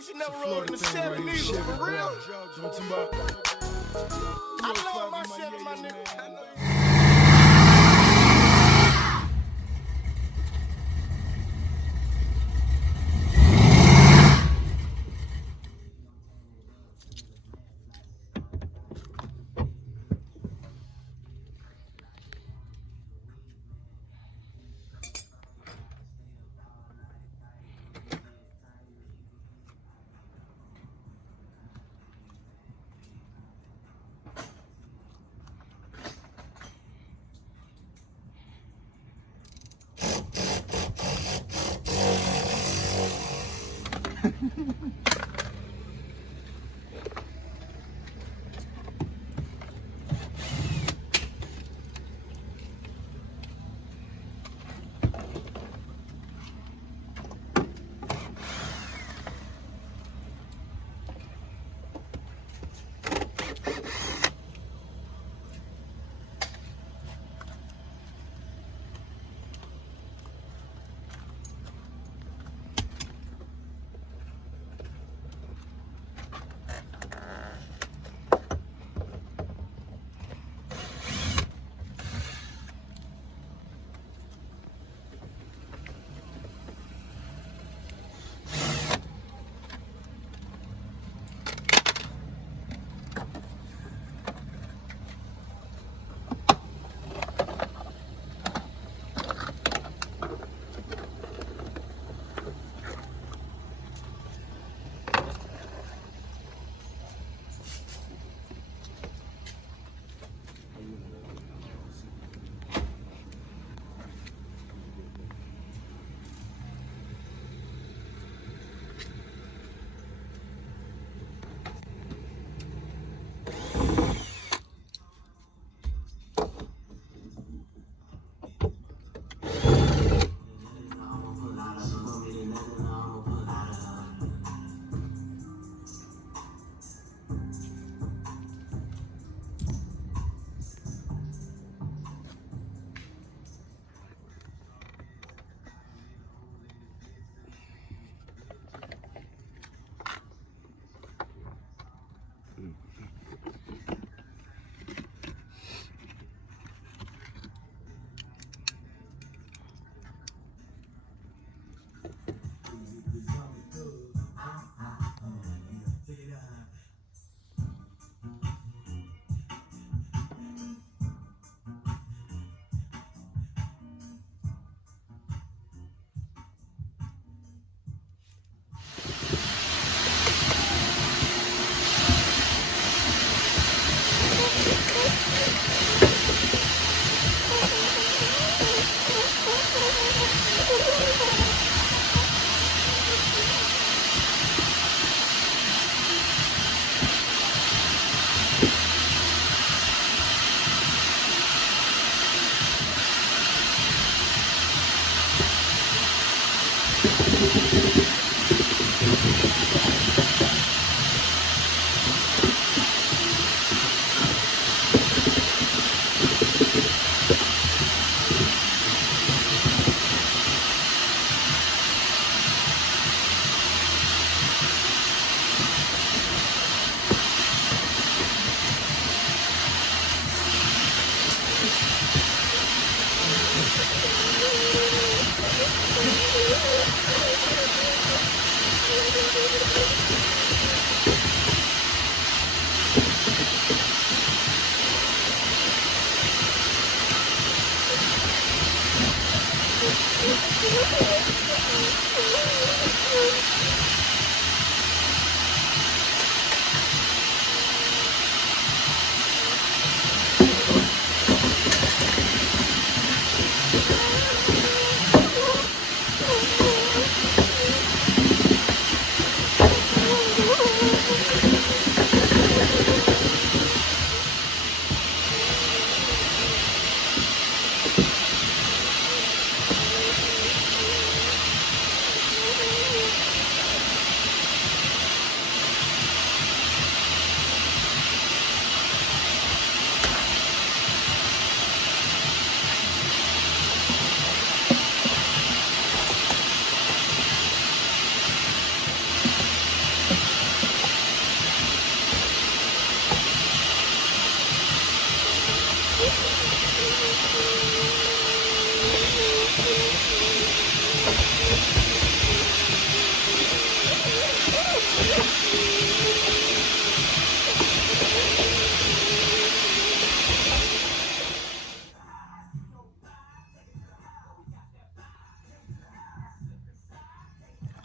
say she never rode in the Chevy neither, for real? I love my Chevy, my nigga.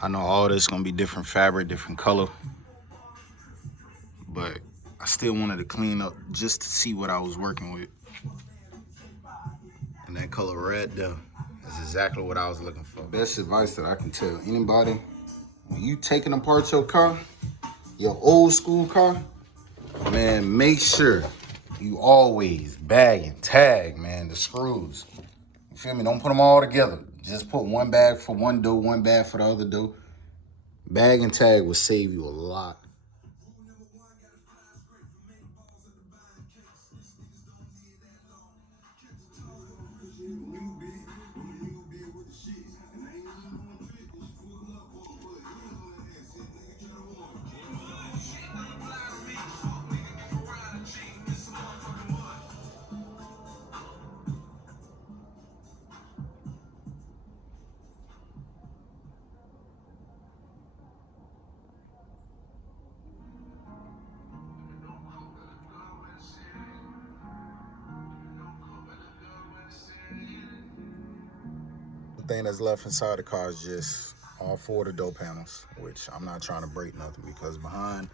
I know all this gonna be different fabric, different color, but I still wanted to clean up just to see what I was working with. And that color red there is exactly what I was looking for. Best advice that I can tell anybody, when you taking apart your car, your old school car, man, make sure you always bag and tag, man, the screws. You feel me? Don't put them all together. Just put one bag for one door, one bag for the other door. Bag and tag will save you a lot. The thing that's left inside the car is just all four of the door panels, which I'm not trying to break nothing because behind,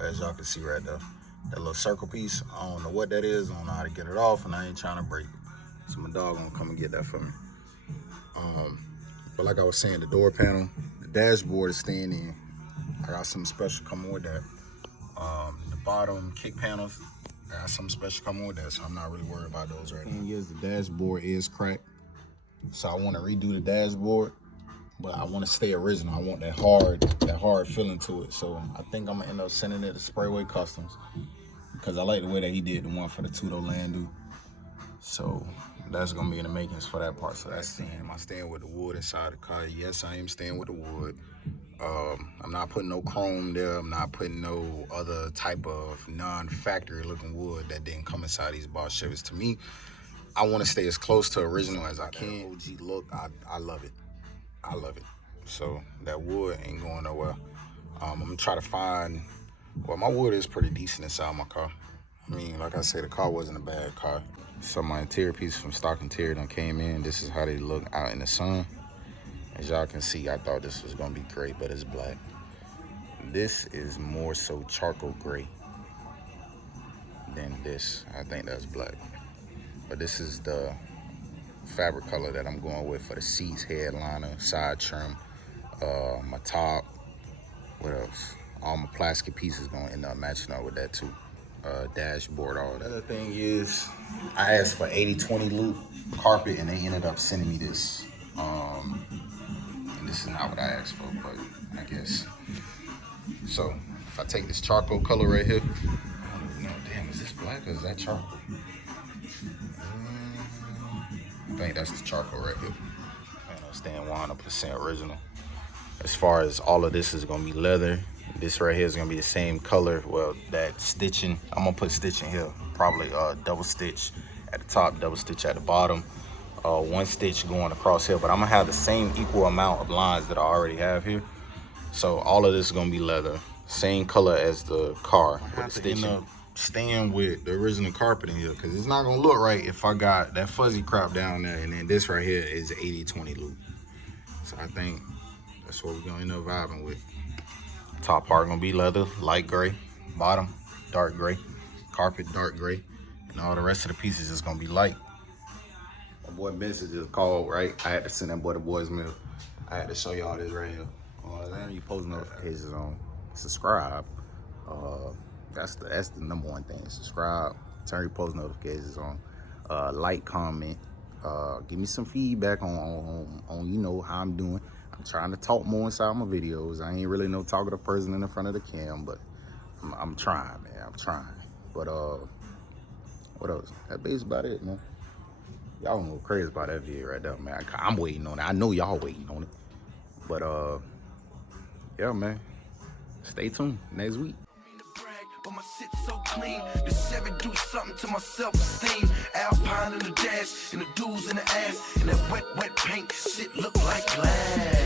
as y'all can see right there, that little circle piece, I don't know what that is, I don't know how to get it off, and I ain't trying to break it. So my dog gonna come and get that for me. But like I was saying, the door panel, the dashboard is staying in. I got something special coming with that. The bottom kick panels, I got something special coming with that, so I'm not really worried about those right now. The thing is, the dashboard is cracked. So I want to redo the dashboard, but I want to stay original. I want that hard feeling to it. So I think I'm gonna end up sending it to Sprayway Customs because I like the way that he did the one for the two-door Landu. So that's gonna be in the makings for that part. So that's staying. Am I staying with the wood inside the car? Yes, I am staying with the wood. I'm not putting no chrome there. I'm not putting no other type of non-factory looking wood that didn't come inside these Boss Chevys. To me, I want to stay as close to original as I can. OG look, I love it. I love it. So that wood ain't going nowhere. I'm gonna try to find, well, my wood is pretty decent inside my car. I mean, like I said, the car wasn't a bad car. So my interior piece from stock interior done came in. This is how they look out in the sun. As y'all can see, I thought this was gonna be gray, but it's black. This is more so charcoal gray than this. I think that's black. But this is the fabric color that I'm going with for the seats, headliner, side trim, my top, what else? All my plastic pieces gonna end up matching up with that too. Dashboard, all that. The other thing is, I asked for 80/20 loop carpet and they ended up sending me this. And this is not what I asked for, but I guess. So if I take this charcoal color right here, I don't even know, damn, is this black or is that charcoal? I think that's the charcoal right here. And I'm staying 100% original. As far as all of this is gonna be leather. This right here is gonna be the same color. Well, that stitching, I'm gonna put stitching here. Probably double stitch at the top, double stitch at the bottom. One stitch going across here, but I'm gonna have the same equal amount of lines that I already have here. So all of this is gonna be leather. Same color as the car with the stitching. Staying with the original carpet in here because it's not gonna look right if I got that fuzzy crap down there and then this right here is 80/20 loop. So I think that's what we're gonna end up vibing with. Top part gonna be leather, light gray. Bottom, dark gray. Carpet, dark gray. And all the rest of the pieces is gonna be light. My boy Benson just called, right? I had to send that boy the voicemail. I had to show y'all this right here. You post notifications on, subscribe. That's the number one thing. Subscribe, turn your post notifications on, like, comment, give me some feedback on you know how I'm doing. I'm trying to talk more inside my videos. I ain't really no talkative person in the front of the cam, but I'm trying, man. I'm trying. But what else? That basically about it, man. Y'all gonna go crazy about that video right there, man. I'm waiting on it. I know y'all waiting on it. But yeah, man. Stay tuned next week. But my shit so clean, the Chevy do something to my self-esteem. Alpine in the dash, and the dudes in the ass, and that wet paint shit look like glass.